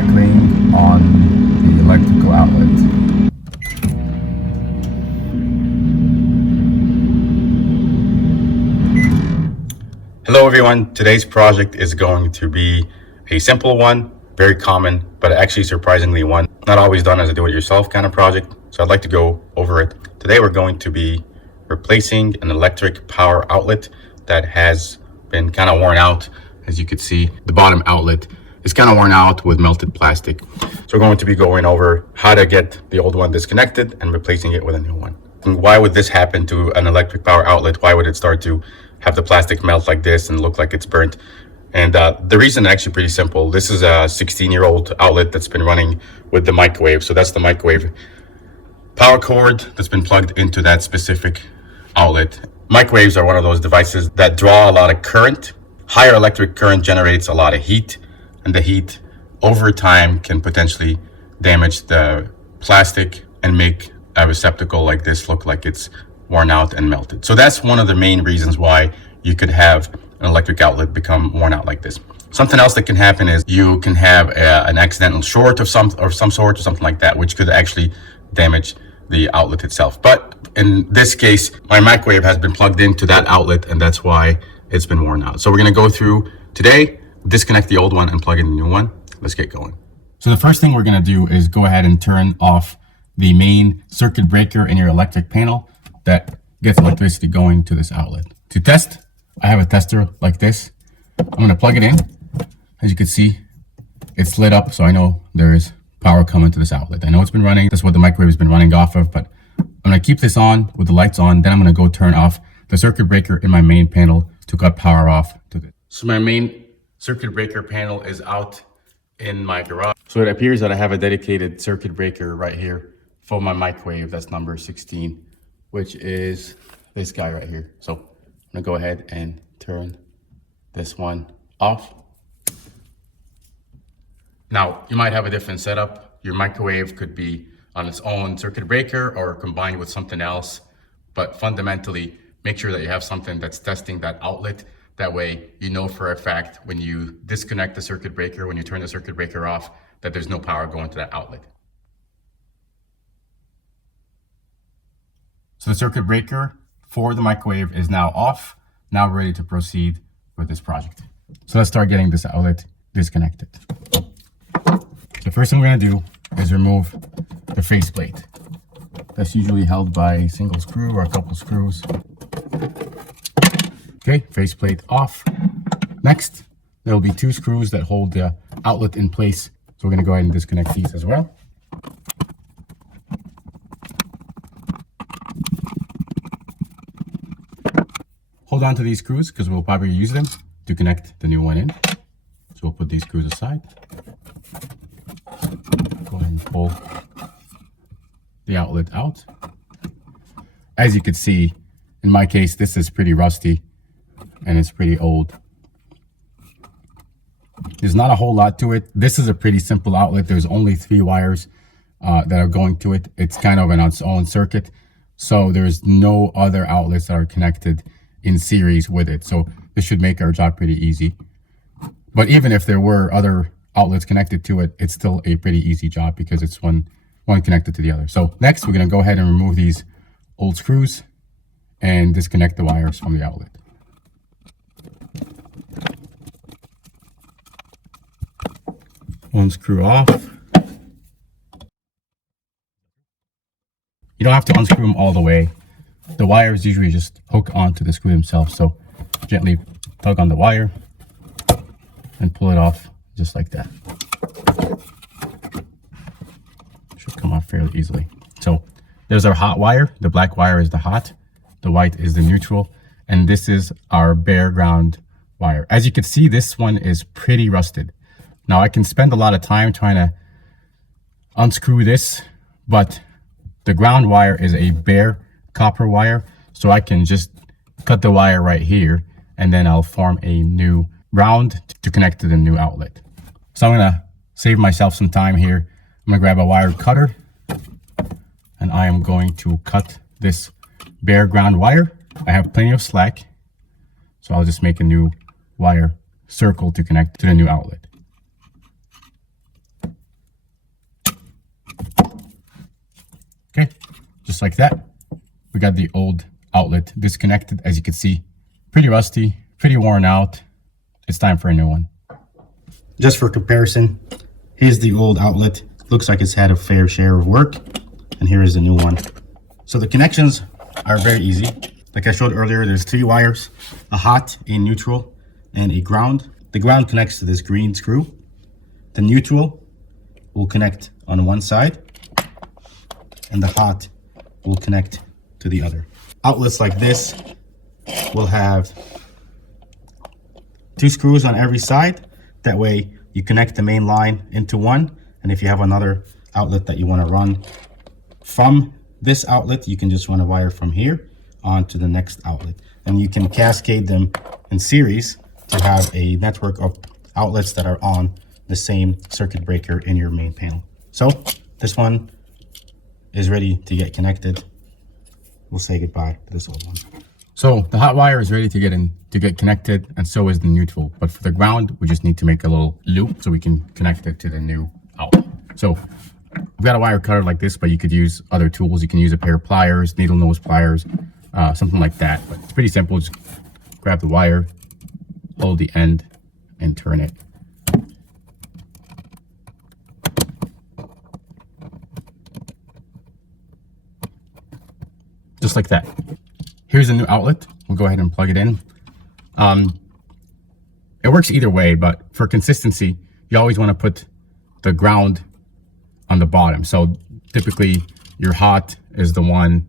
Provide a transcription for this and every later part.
crackling on the electrical outlet. Hello everyone, today's project is going to be a simple one, very common, but actually surprisingly one. Not always done as a do-it-yourself kind of project, so I'd like to go over it. Today we're going to be replacing an electric power outlet that has been kind of worn out. As you can see, the bottom outlet is kind of worn out with melted plastic. So we're going to be going over how to get the old one disconnected and replacing it with a new one. And why would this happen to an electric power outlet? Why would it start to have the plastic melt like this and look like it's burnt? And the reason is actually pretty simple. This is a 16-year-old outlet that's been running with the microwave. So that's the microwave power cord that's been plugged into that specific outlet. Microwaves are one of those devices that draw a lot of current. Higher electric current generates a lot of heat, and the heat over time can potentially damage the plastic and make a receptacle like this look like it's worn out and melted. So that's one of the main reasons why you could have an electric outlet become worn out like this. Something else that can happen is you can have an accidental short of some sort or something like that, which could actually damage the outlet itself. But in this case, my microwave has been plugged into that outlet, and that's why it's been worn out. So we're going to go through today, disconnect the old one and plug in the new one. Let's get going. So the first thing we're going to do is go ahead and turn off the main circuit breaker in your electric panel that gets electricity going to this outlet. To test, I have a tester like this. I'm going to plug it in. As you can see, it's lit up, so I know there is power coming to this outlet. I know it's been running. That's what the microwave has been running off of, but I'm going to keep this on with the lights on. Then I'm going to go turn off the circuit breaker in my main panel to cut power off to this. So my main circuit breaker panel is out in my garage. So it appears that I have a dedicated circuit breaker right here for my microwave. That's number 16, which is this guy right here. So I'm going to go ahead and turn this one off. Now, you might have a different setup. Your microwave could be on its own circuit breaker or combined with something else. But fundamentally, make sure that you have something that's testing that outlet. That way, you know for a fact when you disconnect the circuit breaker, when you turn the circuit breaker off, that there's no power going to that outlet. So the circuit breaker for the microwave is now off. Now we're ready to proceed with this project. So let's start getting this outlet disconnected. The first thing we're going to do is remove the faceplate. That's usually held by a single screw or a couple screws. Okay, faceplate off. Next, there will be two screws that hold the outlet in place. So we're going to go ahead and disconnect these as well. Hold on to these screws because we'll probably use them to connect the new one in. So we'll put these screws aside. Go ahead and pull the outlet out. As you can see, in my case, this is pretty rusty and it's pretty old. There's not a whole lot to it. This is a pretty simple outlet. There's only 3 wires that are going to it. It's kind of an its own circuit. So there's no other outlets that are connected in series with it. So this should make our job pretty easy. But even if there were other outlets connected to it, it's still a pretty easy job because it's one connected to the other. So next, we're going to go ahead and remove these old screws and disconnect the wires from the outlet. One screw off. You don't have to unscrew them all the way. The wires usually just hook onto the screw themselves. So gently tug on the wire and pull it off just like that. Should come off fairly easily. So there's our hot wire. The black wire is the hot, the white is the neutral, and this is our bare ground wire. As you can see, this one is pretty rusted. Now I can spend a lot of time trying to unscrew this, but the ground wire is a bare copper wire, so I can just cut the wire right here and then I'll form a new round to connect to the new outlet. So I'm gonna save myself some time here. I'm gonna grab a wire cutter and I am going to cut this bare ground wire. I have plenty of slack, so I'll just make a new wire circle to connect to the new outlet. just like that. We got the old outlet disconnected, as you can see. Pretty rusty, pretty worn out. It's time for a new one. Just for comparison, here's the old outlet. Looks like it's had a fair share of work. And here is the new one. So the connections are very easy. Like I showed earlier, there's 3 wires, a hot, a neutral, and a ground. The ground connects to this green screw. The neutral will connect on one side, and the hot will connect to the other. Outlets like this will have 2 screws on every side. That way you connect the main line into one, and if you have another outlet that you want to run from this outlet, you can just run a wire from here onto the next outlet, and you can cascade them in series to have a network of outlets that are on the same circuit breaker in your main panel. So this one is ready to get connected. We'll say goodbye to this old one. So the hot wire is ready to get connected, and so is the neutral. But for the ground, we just need to make a little loop so we can connect it to the new outlet. So we've got a wire cutter like this, but you could use other tools. You can use a pair of pliers, needle nose pliers, something like that. But it's pretty simple. Just grab the wire, hold the end, and turn it. Just like that. Here's a new outlet. We'll go ahead and plug it in. It works either way, but for consistency, you always want to put the ground on the bottom. So typically your hot is the one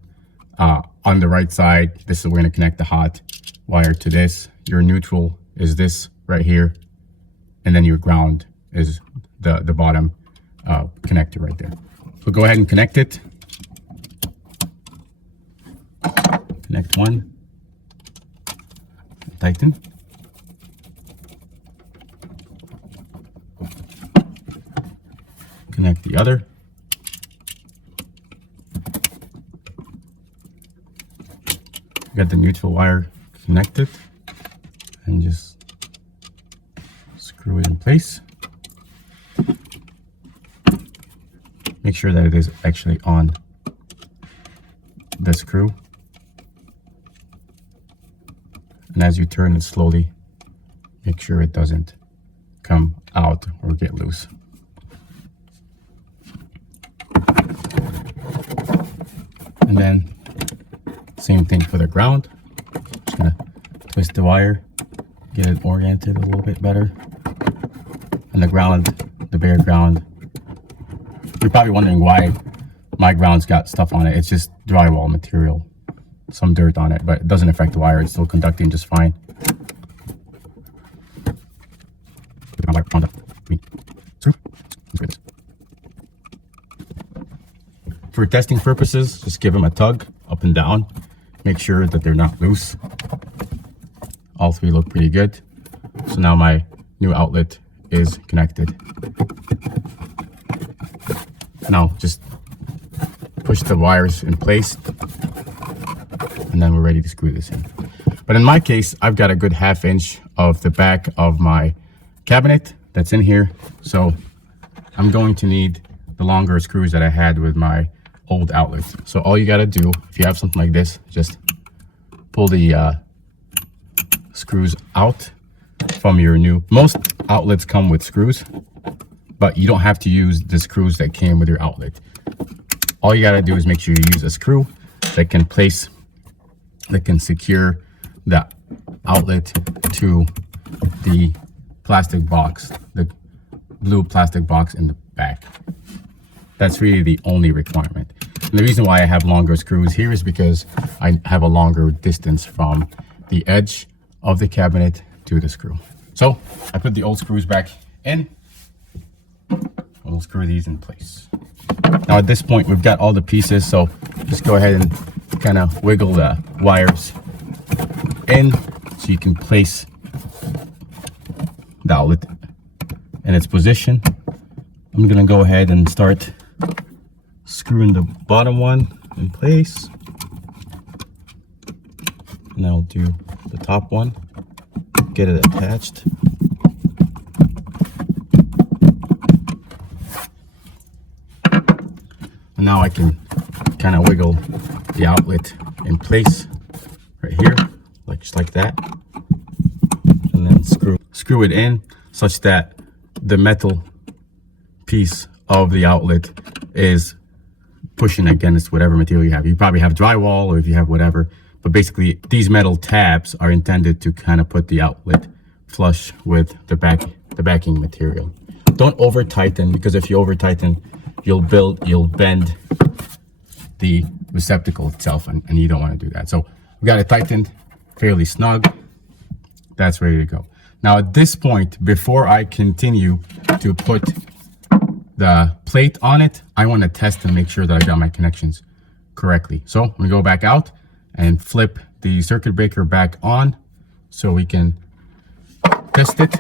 on the right side. This is, we're going to connect the hot wire to this. Your neutral is this right here. And then your ground is the bottom connector right there. So go ahead and connect it. Connect one, tighten. Connect the other. Got the neutral wire connected, and just screw it in place. Make sure that it is actually on the screw. And as you turn it slowly, make sure it doesn't come out or get loose. And then same thing for the ground. Just gonna twist the wire, get it oriented a little bit better. And the ground, the bare ground. You're probably wondering why my ground's got stuff on it. It's just drywall material. Some dirt on it, but it doesn't affect the wire. It's still conducting just fine. For testing purposes, just give them a tug up and down. Make sure that they're not loose. All 3 look pretty good. So now my new outlet is connected. Now just push the wires in place, and then we're ready to screw this in. But in my case, I've got a good 1/2 inch of the back of my cabinet that's in here. So I'm going to need the longer screws that I had with my old outlet. So all you got to do, if you have something like this, just pull the screws out from your new. Most outlets come with screws, but you don't have to use the screws that came with your outlet. All you got to do is make sure you use a screw that can secure the outlet to the plastic box, the blue plastic box in the back. That's really the only requirement. And the reason why I have longer screws here is because I have a longer distance from the edge of the cabinet to the screw. So I put the old screws back in. We'll screw these in place. Now at this point, we've got all the pieces, so just go ahead and kind of wiggle the wires in so you can place the outlet in its position. I'm gonna go ahead and start screwing the bottom one in place, and I'll do the top one, get it attached. And now I can kind of wiggle the outlet in place right here, like just like that, and then screw it in such that the metal piece of the outlet is pushing against whatever material you have. You probably have drywall, or if you have whatever, but basically these metal tabs are intended to kind of put the outlet flush with the backing material. Don't over tighten, because if you over tighten, you'll bend the receptacle itself, and you don't want to do that. So we got it tightened fairly snug. That's ready to go. Now at this point, before I continue to put the plate on it, I want to test and make sure that I got my connections correctly. So I'm gonna go back out and flip the circuit breaker back on so we can test it,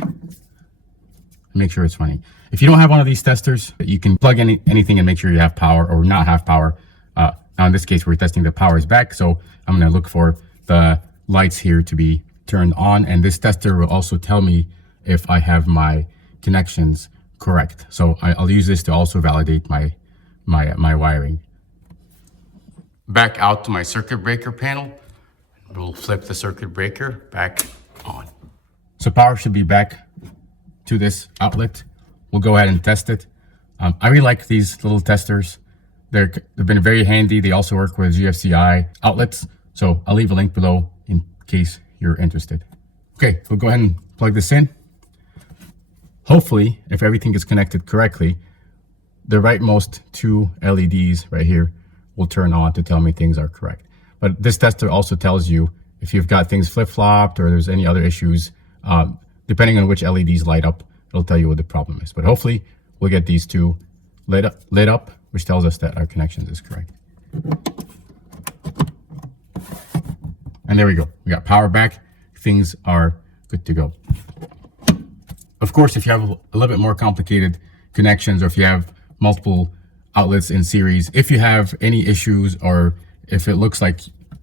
make sure it's running. If you don't have one of these testers, you can plug anything and make sure you have power or not have power. Now in this case, we're testing the power is back, so I'm gonna look for the lights here to be turned on, and this tester will also tell me if I have my connections correct. So I'll use this to also validate my wiring. Back out to my circuit breaker panel. We'll flip the circuit breaker back on. So power should be back to this outlet. We'll go ahead and test it. I really like these little testers. They've been very handy. They also work with GFCI outlets. So I'll leave a link below in case you're interested. Okay, we'll go ahead and plug this in. Hopefully, if everything is connected correctly, the rightmost two LEDs right here will turn on to tell me things are correct. But this tester also tells you if you've got things flip-flopped or there's any other issues, depending on which LEDs light up, it'll tell you what the problem is. But hopefully we'll get these two lit up, which tells us that our connections is correct. And there we go. We got power back. Things are good to go. Of course, if you have a little bit more complicated connections, or if you have multiple outlets in series, if you have any issues, or if it looks like,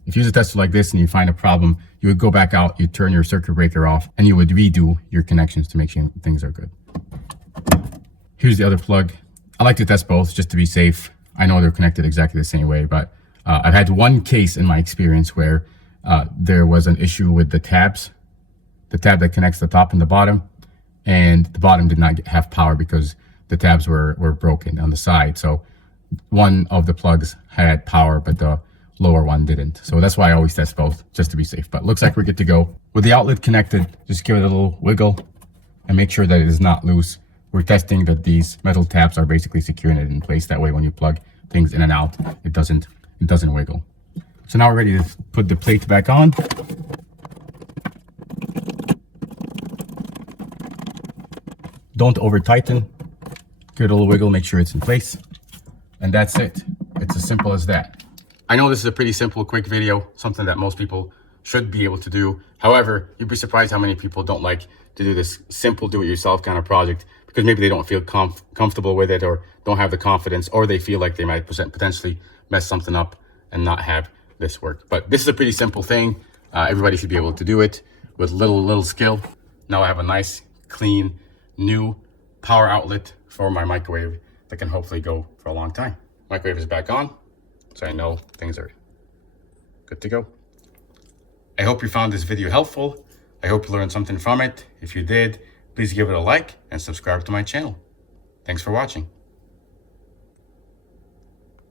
if you use a tester like this and you find a problem, you would go back out, you turn your circuit breaker off, and you would redo your connections to make sure things are good. Here's the other plug. I like to test both just to be safe. I know they're connected exactly the same way, but I've had one case in my experience where there was an issue with the tabs, the tab that connects the top and the bottom, and the bottom did not have power because the tabs were broken on the side. So one of the plugs had power, but the lower one didn't. So that's why I always test both, just to be safe. But looks like we're good to go. With the outlet connected, just give it a little wiggle and make sure that it is not loose. We're testing that these metal tabs are basically securing it in place. That way when you plug things in and out, it doesn't wiggle. So now we're ready to put the plate back on. Don't over tighten. Give it a little wiggle, make sure it's in place. And that's it. It's as simple as that. I know this is a pretty simple, quick video, something that most people should be able to do. However, you'd be surprised how many people don't like to do this simple do-it-yourself kind of project because maybe they don't feel comfortable with it, or don't have the confidence, or they feel like they might potentially mess something up and not have this work. But this is a pretty simple thing. Everybody should be able to do it with little skill. Now I have a nice, clean, new power outlet for my microwave that can hopefully go for a long time. Microwave is back on, so I know things are good to go. I hope you found this video helpful. I hope you learned something from it. If you did, please give it a like and subscribe to my channel. Thanks for watching.